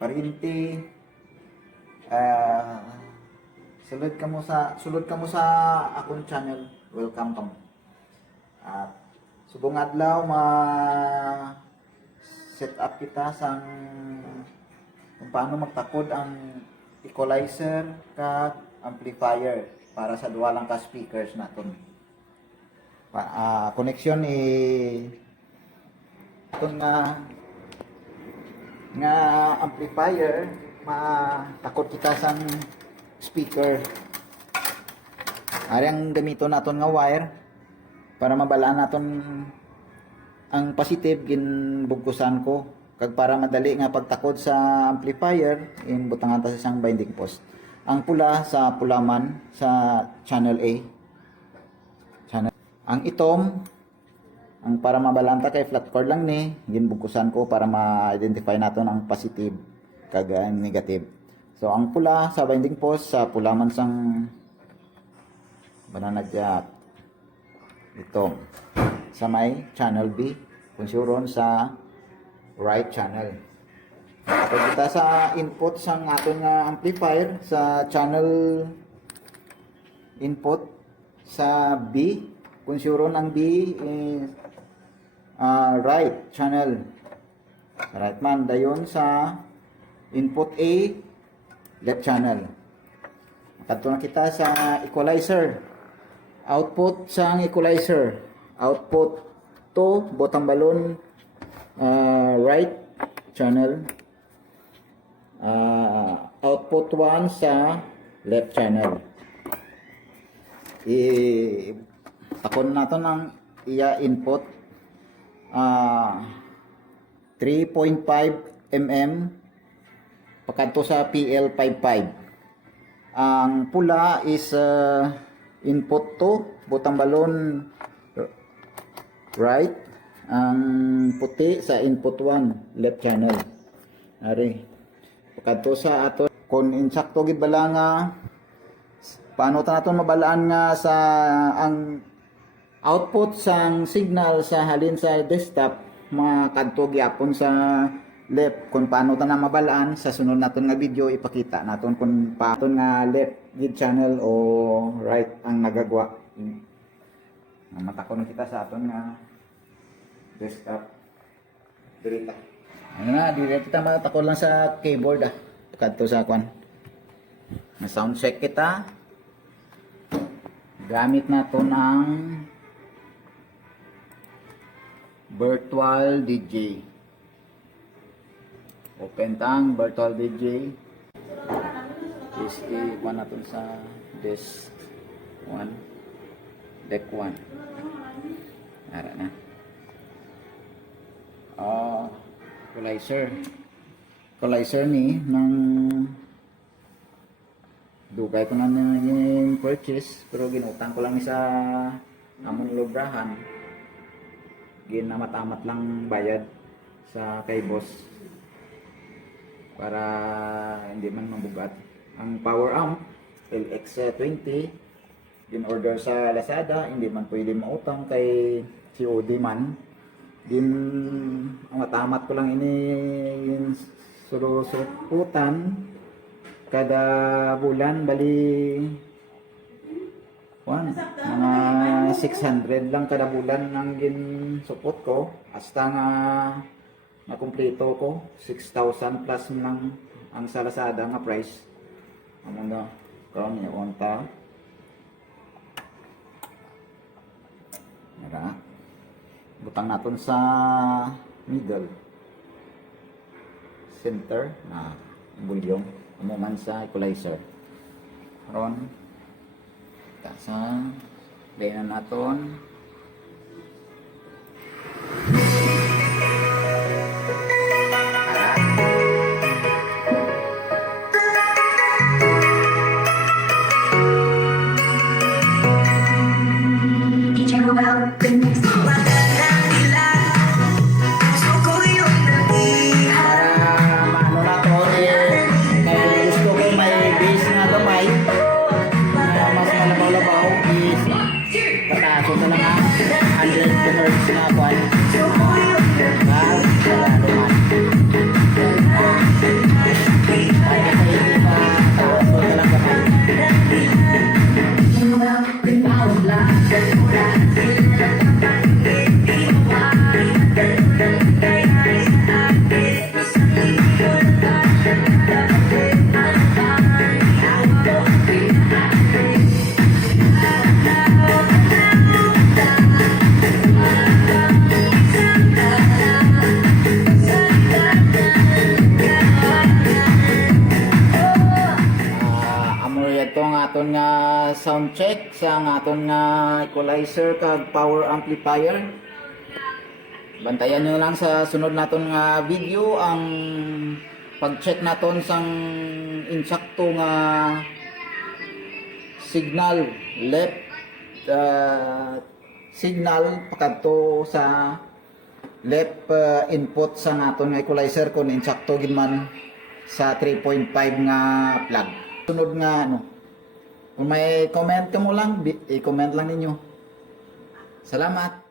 pariente, sulod ka mo sa akong channel. Welcome ka mo. At subong adlaw set up kita sang kung paano magtakod ang equalizer ka amplifier para sa duwa lang ka speakers naton. Connection itong nga amplifier matakod kita sang speaker. Ari ang gamito naton nga wire para mabalaan naton ang positive ginbugkusan ko kag para madali nga pagtakod sa amplifier butangan ta sa isang binding post. Ang pula sa pulaman sa channel A. Ang itom, ang para mabalanta kay flat cord lang ni, ginbugkusan ko para ma-identify naton ang positive kag negative. So ang pula sa binding post sa pula man sang banana jack. Itom sa may channel B, kunsuron sa right channel. Kapag kita sa input sang aton nga amplifier sa channel input sa B, kunsuron ang B is right channel. Right man dayon sa input A, left channel. Kadto na kita sa equalizer. Output sang equalizer. Output to bottom balon right channel. Output 1 sa left channel. Takon naton ang iya input 3.5 mm pakanto sa PL55. Ang pula is input 2 butang balon right, ang puti sa input 1 left channel. Ari pakanto sa ato kon insakto gid bala nga paano ta naton mabalaan nga sa ang output sang signal sa halin sa desktop makadto gyapon sa left. Kung paano ta na mabalaan sa sunod naton nga video ipakita naton kung paano nga left gid channel o right ang nagagwa. Matakon kita sa aton nga desktop dirita. Ano na, direta kita matakon lang sa keyboard kadto sa kwan. Na sound check kita. Gamit naton ang Virtual DJ. Open tang Virtual DJ. Is i-1 natin sa desk 1. Deck 1. Ara na. Equalizer ni ng dugay ko na yung purchase pero ginutang ko lang sa amon lobrahan. Ginamamat lang bayad sa kay boss para hindi man mabugat. Ang power amp LX20 din order sa Lazada, hindi man pwede mautang kay COD man. Din ang matamat ko lang ini surusuputan kada bulan bali mga 600 lang kada bulan ang ginsupot ko hasta nga makumpleto ko 6,000 plus lang ang sa Lazada nga price. Amo na karon ni onta. Mara. Butang naton sa middle center na bulyong amo man sa equalizer. Karon sa bayan naton na kwan. ito nga aton nga sound check sa nga aton nga equalizer kag power amplifier. Bantayan nyo lang sa sunod naton nga video ang pag-check naton sang insakto nga signal left signal pakadto sa left input sa naton nga equalizer kung insakto gid man sa 3.5 nga plug. Sunod nga kung may comment ka mo lang, i-comment lang ninyo. Salamat.